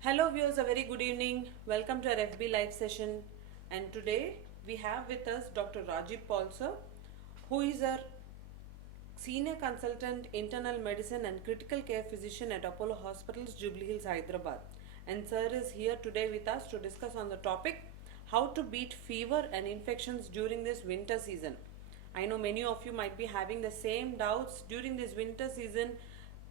Hello viewers, a very good evening. Welcome to our FB live session. And today we have with us Dr. Rajiv Paulser, who is our Senior Consultant Internal Medicine and Critical Care Physician at Apollo Hospitals, Jubilee Hills, Hyderabad. And sir is here today with us to discuss on the topic how to beat fever and infections during this winter season. I know many of you might be having the same doubts during this winter season.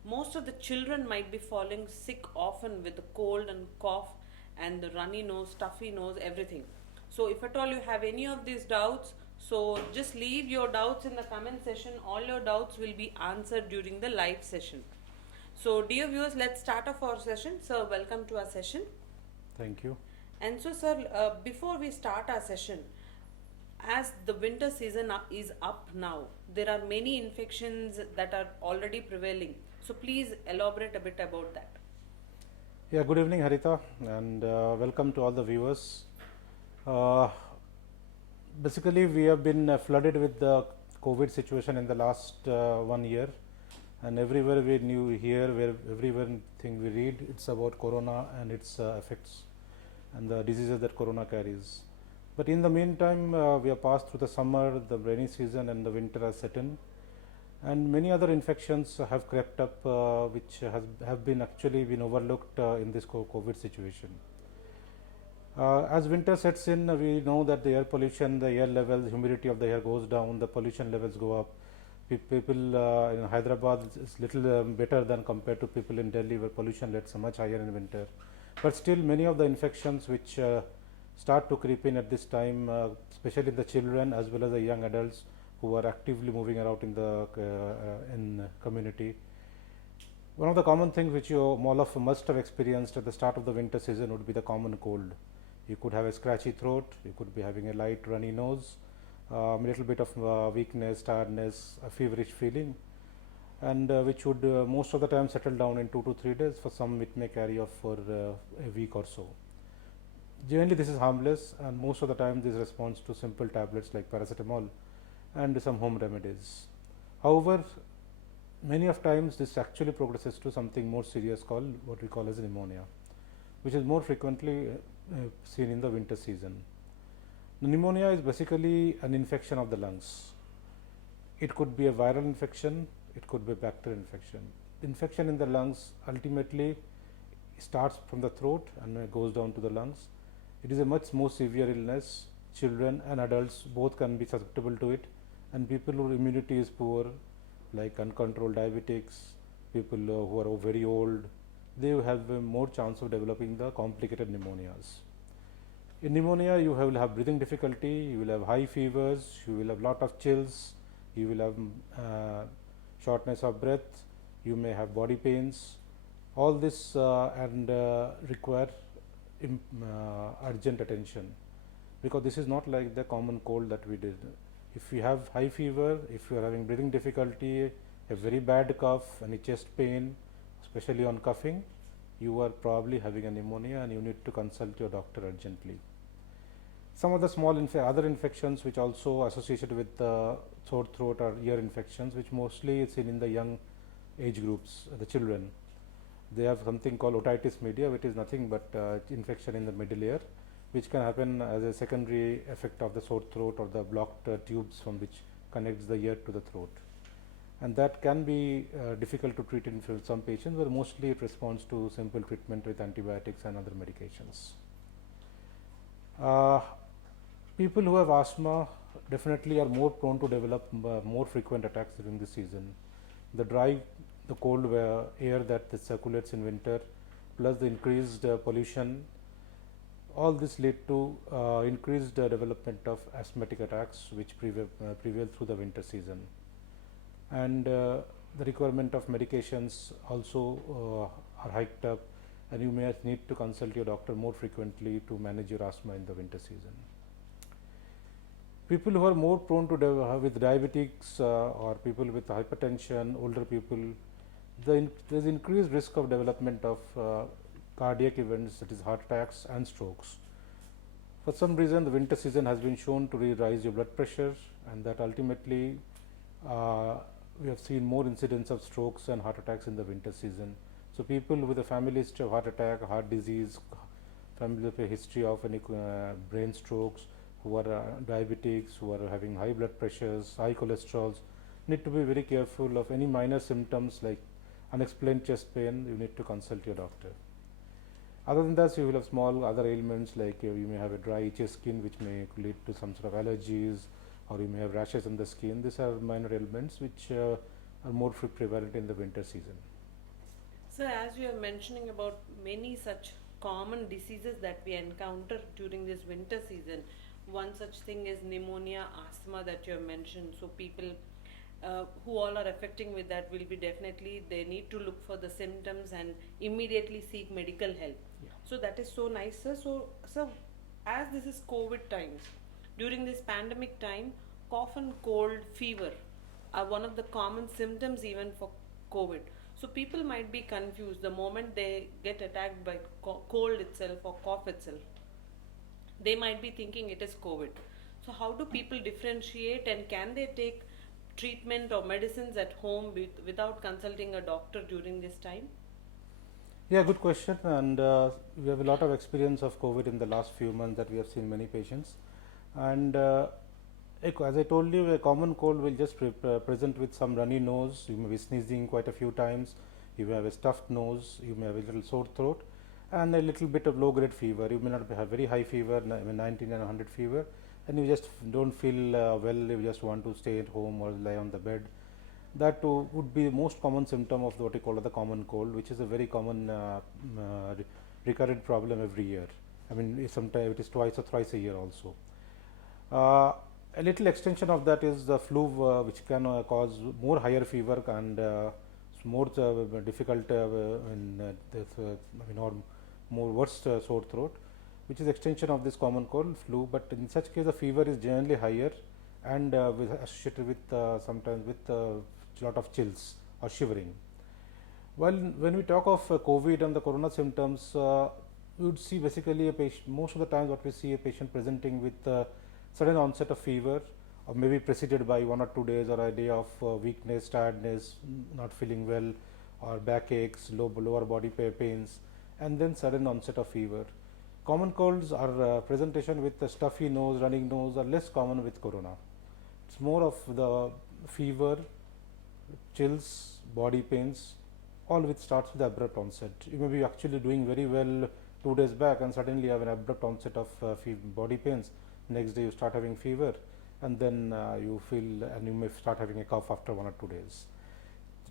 Most of the children might be falling sick often with the cold and cough and the runny nose, stuffy nose, everything. So if at all you have any of these doubts, so just leave your doubts in the comment section. All your doubts will be answered during the live session. So dear viewers, let's start off our session. Sir, welcome to our session. Thank you. And so sir, before we start our session, as the winter season is up now, there are many infections that are already prevailing. So please elaborate a bit about that. Yeah, good evening, Harita, and welcome to all the viewers. Uh, Basically, we have been flooded with the COVID situation in the last 1 year, and everywhere we hear, where everywhere thing we read, it's about corona and its effects and the diseases that corona carries. But in the meantime, we have passed through the summer, the rainy season, and the winter has set in, and many other infections have crept up, which have been actually been overlooked in this COVID situation. As winter sets in, we know that the air pollution, the air level, the humidity of the air goes down, the pollution levels go up. People in Hyderabad is little better than compared to people in Delhi, where pollution levels are much higher in winter. But still, many of the infections which start to creep in at this time, especially the children as well as the young adults who are actively moving around in the community. One of the common things which you all of must have experienced at the start of the winter season would be the common cold. You could have a scratchy throat, you could be having a light runny nose, a little bit of weakness, tiredness, a feverish feeling, and which would most of the time settle down in 2 to 3 days. For some, it may carry off for a week or so. Generally, this is harmless, and most of the time, this responds to simple tablets like paracetamol and some home remedies. However, many of times this actually progresses to something more serious called what we call as pneumonia, which is more frequently seen in the winter season. The pneumonia is basically an infection of the lungs. It could be a viral infection, it could be a bacterial infection. The infection in the lungs ultimately starts from the throat and goes down to the lungs. It is a much more severe illness. Children and adults both can be susceptible to it, and people whose immunity is poor, like uncontrolled diabetics, people who are very old, they have more chance of developing the complicated pneumonias. In pneumonia, you will have breathing difficulty, you will have high fevers, you will have lot of chills, you will have shortness of breath, you may have body pains. All this and require urgent attention, because this is not like the common cold that we did. If you have high fever, if you are having breathing difficulty, a very bad cough, any chest pain, especially on coughing, you are probably having a pneumonia and you need to consult your doctor urgently. Some of the small other infections which also associated with sore throat or ear infections, which mostly is seen in the young age groups, the children. They have something called otitis media, which is nothing but infection in the middle ear, which can happen as a secondary effect of the sore throat or the blocked tubes from which connects the ear to the throat. And that can be difficult to treat in some patients, but mostly it responds to simple treatment with antibiotics and other medications. People who have asthma definitely are more prone to develop more frequent attacks during the season. The dry, the cold air that circulates in winter, plus the increased pollution, all this lead to increased development of asthmatic attacks, which prevail through the winter season. And the requirement of medications also are hiked up, and you may need to consult your doctor more frequently to manage your asthma in the winter season. People who are more prone to with diabetics or people with hypertension, older people, there's increased risk of development of cardiac events, that is heart attacks and strokes. For some reason, the winter season has been shown to rise your blood pressure, and that ultimately we have seen more incidence of strokes and heart attacks in the winter season. So people with a family history of heart attack, heart disease, family with a history of any brain strokes, who are diabetics, who are having high blood pressures, high cholesterols, need to be very careful of any minor symptoms like unexplained chest pain. You need to consult your doctor. Other than that, you will have small other ailments like you may have a dry itchy skin which may lead to some sort of allergies, or you may have rashes on the skin. These are minor ailments which are more prevalent in the winter season. So, as you are mentioning about many such common diseases that we encounter during this winter season, one such thing is pneumonia, asthma that you have mentioned. So, people who all are affecting with that will be definitely they need to look for the symptoms and immediately seek medical help. Yeah. So that is so nice, sir. So as this is COVID times, during this pandemic time, cough and cold, fever are one of the common symptoms even for COVID. So people might be confused the moment they get attacked by cold itself or cough itself. They might be thinking it is COVID. So how do people differentiate, and can they take treatment or medicines at home without consulting a doctor during this time? Yeah, good question. And we have a lot of experience of COVID in the last few months that we have seen many patients. And as I told you, a common cold will just present with some runny nose. You may be sneezing quite a few times. You may have a stuffed nose. You may have a little sore throat, and a little bit of low-grade fever. You may not have very high fever, 19 and 100 fever, and you just don't feel well. You just want to stay at home or lie on the bed. That would be the most common symptom of what we call the common cold, which is a very common recurrent problem every year. I mean, sometimes it is twice or thrice a year also. A little extension of that is the flu, which can cause more higher fever and more difficult or more worse sore throat, which is extension of this common cold flu. But in such case, the fever is generally higher and associated with sometimes with lot of chills or shivering. Well, when we talk of COVID and the corona symptoms, we would see basically a patient, most of the times what we see a patient presenting with sudden onset of fever, or maybe preceded by 1 or 2 days or a day of weakness, tiredness, not feeling well, or backaches, lower body pains, and then sudden onset of fever. Common colds are presentation with a stuffy nose, running nose are less common with corona. It's more of the fever, chills, body pains, all which starts with abrupt onset. You may be actually doing very well 2 days back and suddenly have an abrupt onset of body pains. Next day you start having fever, and then you feel and you may start having a cough after 1 or 2 days.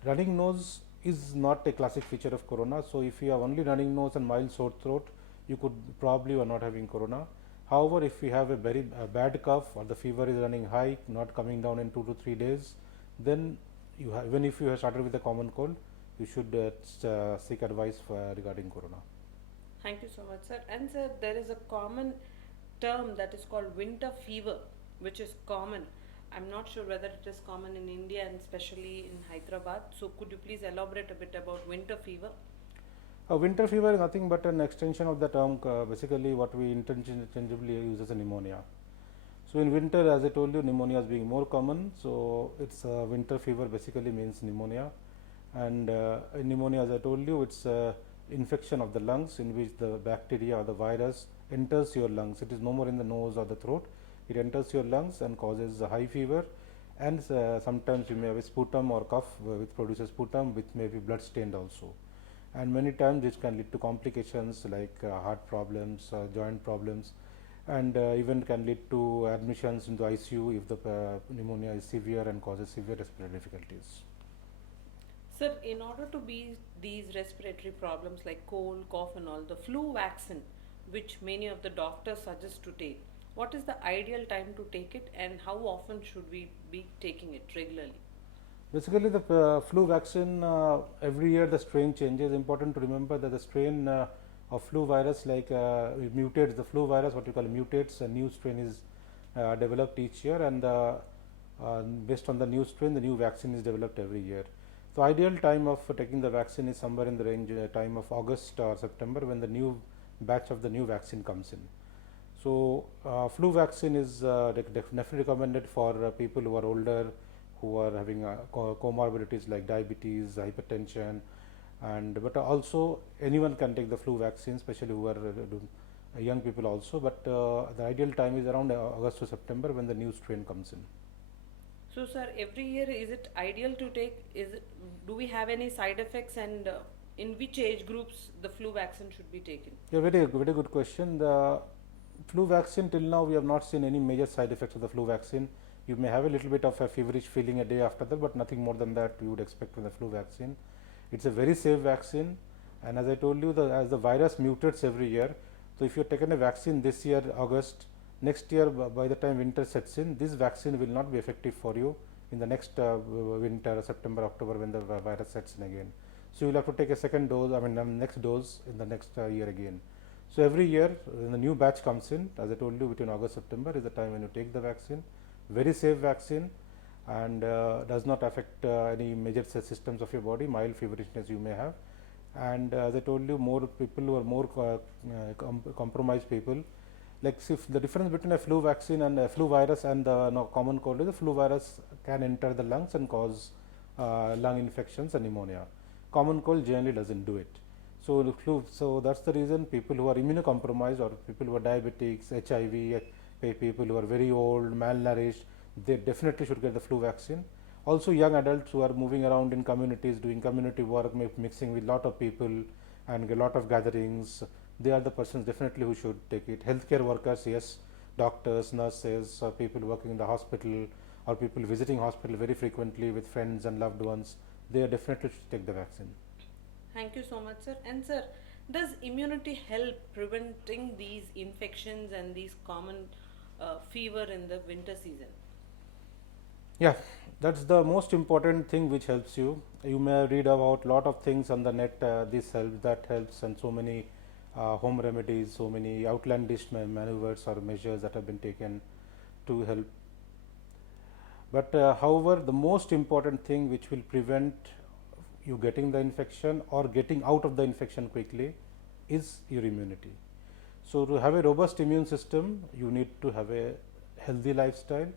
Running nose is not a classic feature of corona. So if you have only running nose and mild sore throat, you could probably are not having corona. However, if you have a very bad cough or the fever is running high, not coming down in 2 to 3 days, then you have, even if you have started with a common cold, you should seek advice regarding corona. Thank you so much, sir. And sir, there is a common term that is called winter fever, which is common. I'm not sure whether it is common in India and especially in Hyderabad. So could you please elaborate a bit about winter fever? Winter fever is nothing but an extension of the term, basically what we interchangeably use as a pneumonia. So in winter, as I told you, pneumonia is being more common. So it's winter fever basically means pneumonia, and in pneumonia, as I told you, it's infection of the lungs in which the bacteria or the virus enters your lungs. It is no more in the nose or the throat. It enters your lungs and causes a high fever, and sometimes you may have a sputum or cough which produces sputum, which may be blood stained also. And many times this can lead to complications like heart problems, joint problems, and even can lead to admissions into ICU if the pneumonia is severe and causes severe respiratory difficulties. Sir, in order to beat these respiratory problems like cold, cough and all, the flu vaccine, which many of the doctors suggest to take, what is the ideal time to take it, and how often should we be taking it regularly? Basically, the flu vaccine, every year the strain changes. Important to remember that the strain of flu virus it mutates. The flu virus, what you call mutates, a new strain is developed each year, and based on the new strain, the new vaccine is developed every year. So ideal time of taking the vaccine is somewhere in the range time of August or September, when the new batch of the new vaccine comes in. So flu vaccine is definitely recommended for people who are older, who are having comorbidities like diabetes, hypertension, and but also anyone can take the flu vaccine, especially who are young people also. But the ideal time is around August to September when the new strain comes in. So, sir, every year is it ideal to take? Do we have any side effects, and in which age groups the flu vaccine should be taken? Yeah, very good question. The flu vaccine, till now we have not seen any major side effects of the flu vaccine. You may have a little bit of a feverish feeling a day after that, but nothing more than that you would expect from the flu vaccine. It's a very safe vaccine, and as I told you, as the virus mutates every year, so if you have taken a vaccine this year August, next year by the time winter sets in, this vaccine will not be effective for you in the next winter, September, October, when the virus sets in again. So you will have to take a second dose, I mean next dose in the next year again. So every year when the new batch comes in, as I told you, between August September is the time when you take the vaccine. Very safe vaccine, and does not affect any major systems of your body. Mild feverishness you may have, and as I told you, more people who are more compromised people. Like if the difference between a flu vaccine and a flu virus and the common cold is the flu virus can enter the lungs and cause lung infections and pneumonia. Common cold generally doesn't do it. So the flu, so that's the reason people who are immunocompromised or people who are diabetics, HIV, people who are very old, malnourished, they definitely should get the flu vaccine. Also young adults who are moving around in communities, doing community work, mixing with lot of people and a lot of gatherings, they are the persons definitely who should take it. Healthcare workers, yes, doctors, nurses, or people working in the hospital, or people visiting hospital very frequently with friends and loved ones, they are definitely should take the vaccine. Thank you so much, sir. And sir, does immunity help preventing these infections and these common fever in the winter season? Yeah, that's the most important thing which helps you. You may read about lot of things on the net. This helps, that helps, and so many home remedies, so many outlandish maneuvers or measures that have been taken to help. But however, the most important thing which will prevent you getting the infection or getting out of the infection quickly is your immunity. So to have a robust immune system, you need to have a healthy lifestyle,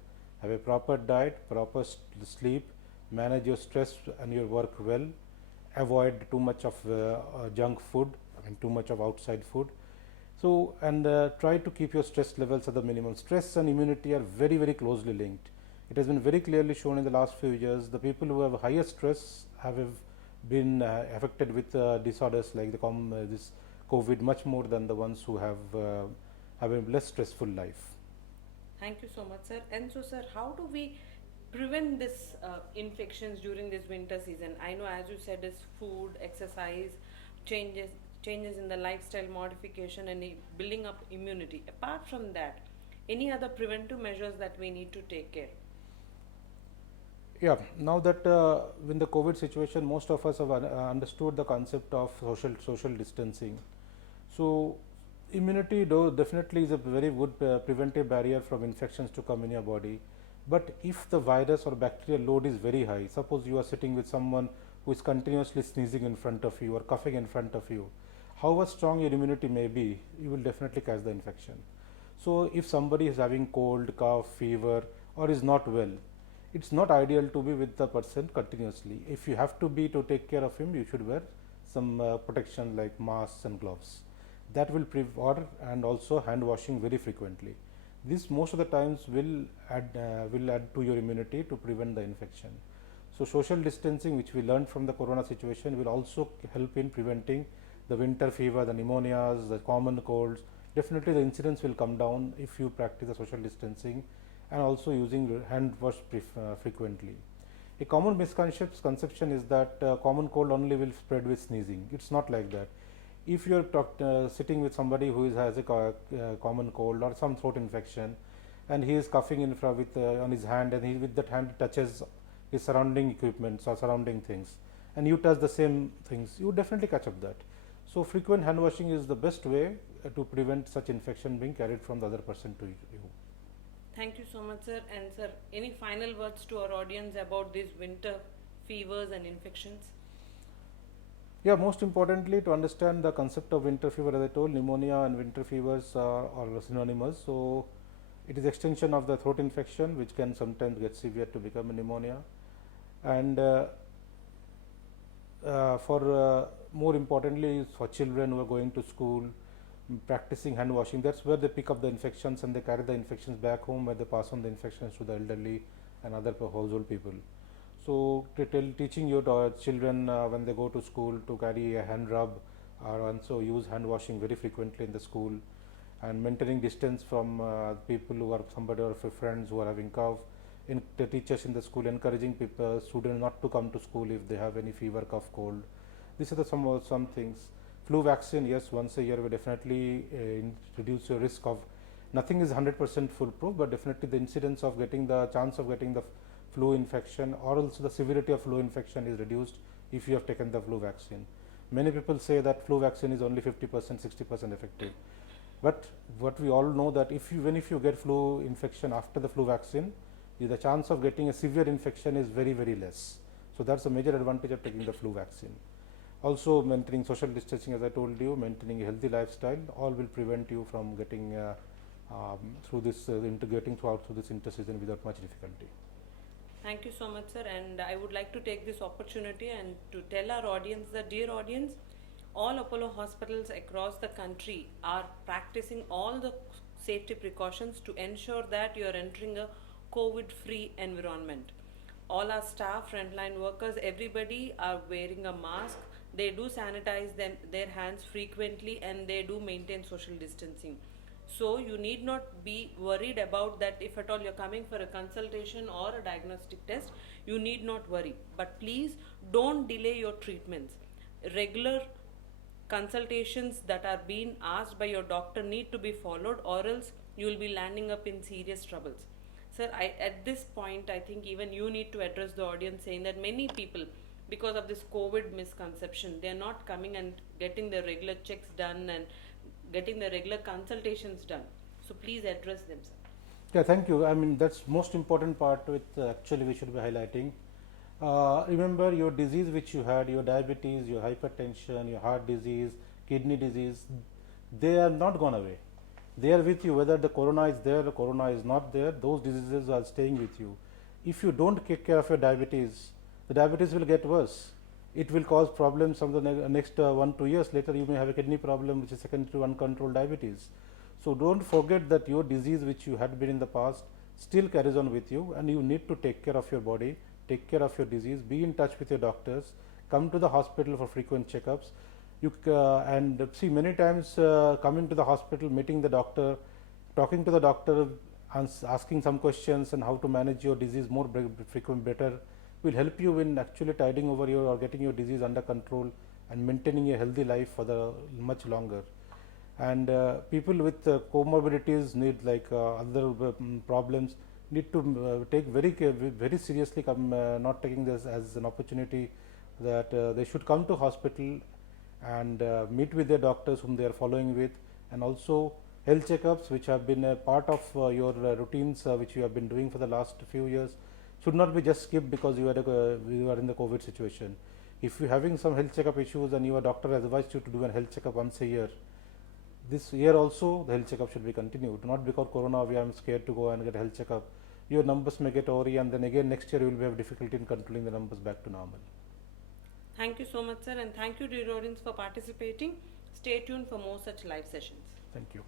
have a proper diet, proper sleep, manage your stress and your work well, avoid too much of junk food, I mean too much of outside food. So and try to keep your stress levels at the minimum. Stress and immunity are very closely linked. It has been very clearly shown in the last few years. The people who have higher stress have been affected with disorders like this COVID much more than the ones who have a less stressful life. Thank you so much, sir. And so, sir, how do we prevent this infections during this winter season? I know, as you said, is food, exercise, changes in the lifestyle modification, and building up immunity. Apart from that, any other preventive measures that we need to take care? Yeah, now that in the COVID situation, most of us have understood the concept of social distancing. So immunity though definitely is a very good preventive barrier from infections to come in your body. But if the virus or bacterial load is very high, suppose you are sitting with someone who is continuously sneezing in front of you or coughing in front of you, however strong your immunity may be, you will definitely catch the infection. So if somebody is having cold, cough, fever, or is not well, it's not ideal to be with the person continuously. If you have to be to take care of him, you should wear some protection like masks and gloves. That will and also hand washing very frequently. This most of the times will add to your immunity to prevent the infection. So social distancing, which we learned from the corona situation, will also help in preventing the winter fever, the pneumonias, the common colds. Definitely the incidence will come down if you practice the social distancing and also using hand wash frequently. A common misconception is that common cold only will spread with sneezing. It's not like that. If you are sitting with somebody who has a common cold or some throat infection, and he is coughing in front with on his hand, and he with that hand touches his surrounding equipment or surrounding things, and you touch the same things, you definitely catch up that. So frequent hand washing is the best way to prevent such infection being carried from the other person to you. Thank you so much, sir. And sir, any final words to our audience about these winter fevers and infections? Yeah, most importantly, to understand the concept of winter fever, as I told, pneumonia and winter fevers are synonymous. So it is extension of the throat infection, which can sometimes get severe to become a pneumonia. And more importantly is for children who are going to school, practicing hand washing. That's where they pick up the infections and they carry the infections back home, where they pass on the infections to the elderly and other household people. So teaching your children when they go to school to carry a hand rub, or also use hand washing very frequently in the school, and maintaining distance from people who are somebody or friends who are having cough. In the teachers in the school encouraging people, students not to come to school if they have any fever, cough, cold. These are the some things. Flu vaccine, yes, once a year will definitely reduce your risk of. Nothing is 100% foolproof, but definitely the incidence of getting the chance of getting the flu infection, or also the severity of flu infection is reduced if you have taken the flu vaccine. Many people say that flu vaccine is only 50%, 60% effective. But what we all know that if you get flu infection after the flu vaccine, the chance of getting a severe infection is very, very less. So that's a major advantage of taking the flu vaccine. Also maintaining social distancing, as I told you, maintaining a healthy lifestyle, all will prevent you from getting through this integrating throughout through this interseason without much difficulty. Thank you so much, sir. And I would like to take this opportunity and to tell our audience that, dear audience, all Apollo hospitals across the country are practicing all the safety precautions to ensure that you are entering a COVID-free environment. All our staff, frontline workers, everybody are wearing a mask. They do sanitize their hands frequently, and they do maintain social distancing. So you need not be worried about that. If at all you're coming for a consultation or a diagnostic test, you need not worry. But please don't delay your treatments. Regular consultations that are being asked by your doctor need to be followed, or else you will be landing up in serious troubles. Sir, at this point, I think even you need to address the audience, saying that many people, because of this COVID misconception, they are not coming and getting their regular checks done and getting the regular consultations done. So please address them, sir. Yeah, thank you. I mean, that's most important part with actually we should be highlighting. Remember your disease which you had, your diabetes, your hypertension, your heart disease, kidney disease, they are not gone away. They are with you, whether the corona is there or corona is not there, those diseases are staying with you. If you don't take care of your diabetes, the diabetes will get worse. It will cause problems of the next 1-2 years later. You may have a kidney problem which is secondary to uncontrolled diabetes. So don't forget that your disease which you had been in the past still carries on with you, and you need to take care of your body, take care of your disease, be in touch with your doctors, come to the hospital for frequent checkups. You and see, many times coming to the hospital, meeting the doctor, talking to the doctor, asking some questions and how to manage your disease more frequent better will help you in actually tiding over your or getting your disease under control and maintaining a healthy life for the much longer. And people with comorbidities need, like other problems, need to take very seriously, not taking this as an opportunity, that they should come to hospital and meet with their doctors whom they are following with, and also health checkups which have been a part of your routines which you have been doing for the last few years should not be just skipped because you are in the COVID situation. If you are having some health checkup issues and your doctor has advised you to do a health checkup once a year, this year also the health checkup should be continued. Not because corona we are scared to go and get a health checkup. Your numbers may get awry, and then again next year you will have difficulty in controlling the numbers back to normal. Thank you so much, sir, and thank you, dear audience, for participating. Stay tuned for more such live sessions. Thank you.